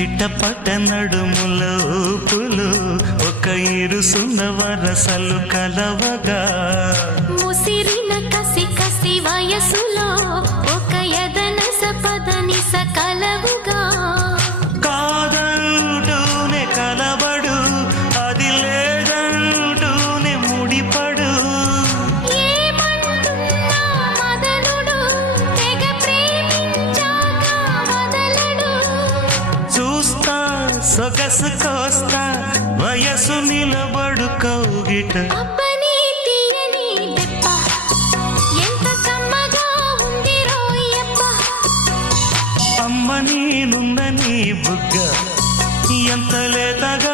చిట్టపట్ట నడుముల ఊపులు ఒక ఇరుసున్న వరసలు కలవగా ముసిరిన కసి కసి వయసులో ఒక యదన సపదని సకలవుగా కాదంటూనే కలబడు అది లేదంటూనే ముడిపడు ఏమంటున్నా మదనుడు తెగ ప్రేమించాక వదలడు చూస్తా సొగసు కోస్తా వయసు నిలబడు కౌగిట అబ్బని తీయని దెబ్బ ఎంత కమ్మగా ఉంది రోయప్ప అమ్మ నేనున్న నీ బుగ్గ ఎంత లేతగా